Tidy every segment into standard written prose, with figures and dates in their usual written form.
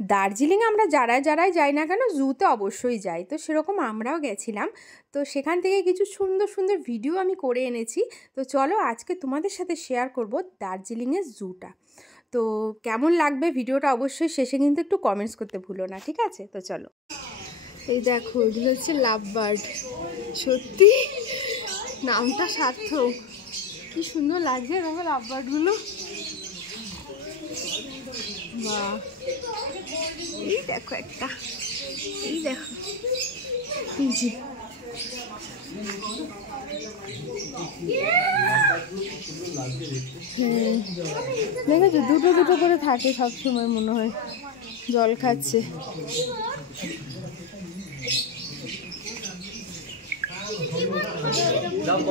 দার্জিলিং আমরা যারাই যাই না কেন জুতে অবশ্যই যাই, তো সেরকম আমরাও গেছিলাম। তো সেখান থেকে কিছু সুন্দর সুন্দর ভিডিও আমি করে এনেছি। তো চলো আজকে তোমাদের সাথে শেয়ার করব দার্জিলিংয়ের জুটা। তো কেমন লাগবে ভিডিওটা অবশ্যই শেষে কিন্তু একটু কমেন্টস করতে ভুলো না, ঠিক আছে? তো চলো। এই দেখো, এগুলো হচ্ছে লাভ বার্ড। সত্যি নামটা সার্থক, কি সুন্দর লাগছে দেখো লাভ বার্ডগুলো। বাহ, এই দেখো একটা, এই দেখো, এই যে দেখেছো দুটো দুটো করে থাকে সব সময়, মনে হয় জল খাচ্ছে।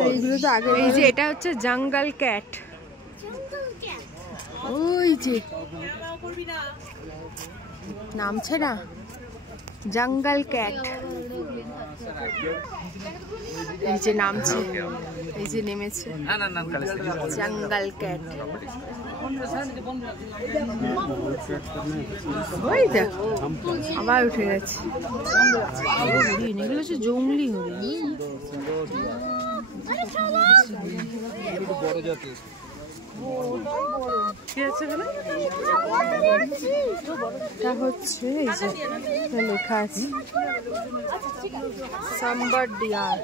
এইগুলো তো আগে, এই যে এটা হচ্ছে জঙ্গল ক্যাট, ওই যে নামছে না জঙ্গল ক্যাট, এই যে নামছে, এই যে নেমেছে জঙ্গল ক্যাট। ওই দেখো আবার উঠে গেছে। এগুলো হচ্ছে জংলি হরিণ। এটা হচ্ছে এই যে লেখা আছে সাম্বার ডিয়ার।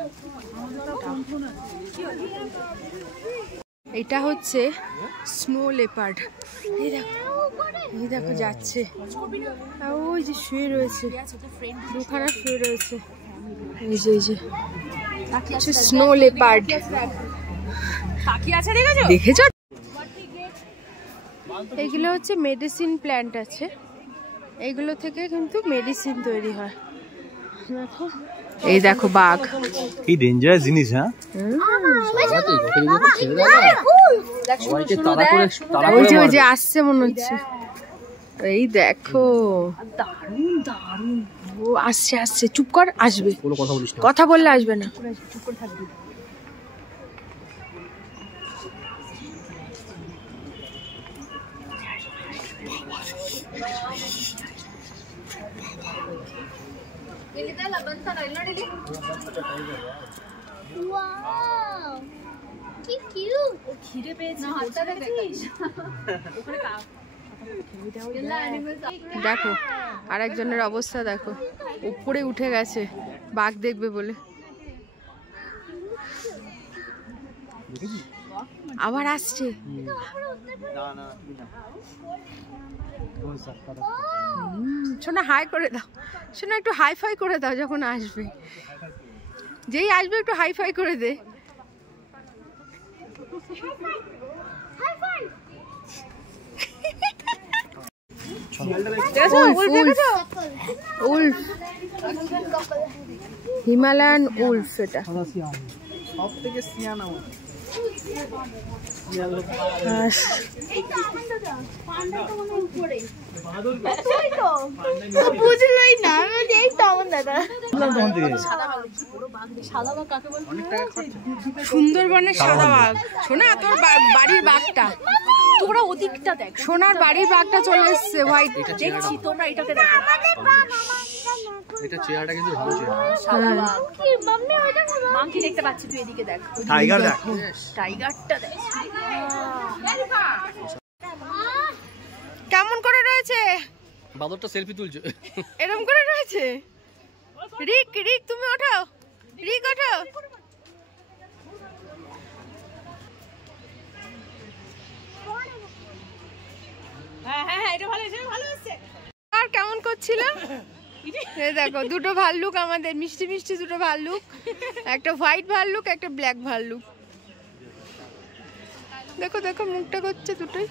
এটা হচ্ছে স্নো লেপার্ড। এই দেখো, এই দেখো যাচ্ছে, ওই যে শুয়ে রয়েছে, দুখানা শুয়ে রয়েছে। এই যে স্নো লেপার্ড দেখেছো? এইগুলো হচ্ছে মেডিসিন প্ল্যান্ট আছে, এইগুলো থেকে কিন্তু মেডিসিন তৈরি হয়। দেখো, এই দেখো বাঘ, কি ডেঞ্জারাস জিনিস। হ্যাঁ, ওই যে আসছে মনে হচ্ছে। এই দেখো দারুণ দারুণ, ও আসছে, চুপ কর, আসবে, কথা বললে আসবে না। দেখো আরেকজনের অবস্থা দেখো, উপরে উঠে গেছে বাঘ দেখবে বলে, আবার আসছে। শোনা হাই করে দাও, শোনা একটু হাই ফাই করে দাও যখন আসবে, যেই আসবে একটু হাই ফাই করে দে। উলফ, হিমালয়ান উলফ, এটা সব থেকে সিয়ানা বুঝলই না, সুন্দরবনের সাদা বাঘ। শোনা তোর বাড়ির বাঘটা, তোরা ওদিকটা দেখ, সোনার বাড়ির বাঘটা চলে এসছে হোয়াইট, দেখছি তোমরা এটাতে দেখো। এটা চেহারাটা কিন্তু ভালো চেহারা। সাদা বাঘ, মাংকি দেখতে পাচ্ছি, তুই এদিকে দেখ, টাইগার দেখ, টাইগারটা দেখ কেমন করে রয়েছে। বাদরটা সেলফি তুলছে এরকম করে রয়েছে। রিক, রিক তুমি ওঠো, রিক ওঠো। আর কেমন করছিল? এই দেখো দুটো ভাল্লুক, আমাদের মিষ্টি মিষ্টি দুটো ভাল্লুক, একটা হোয়াইট ভাল্লুক, একটা ব্ল্যাক ভাল্লুক। দেখো দেখো মুখটা করছে দুটোই।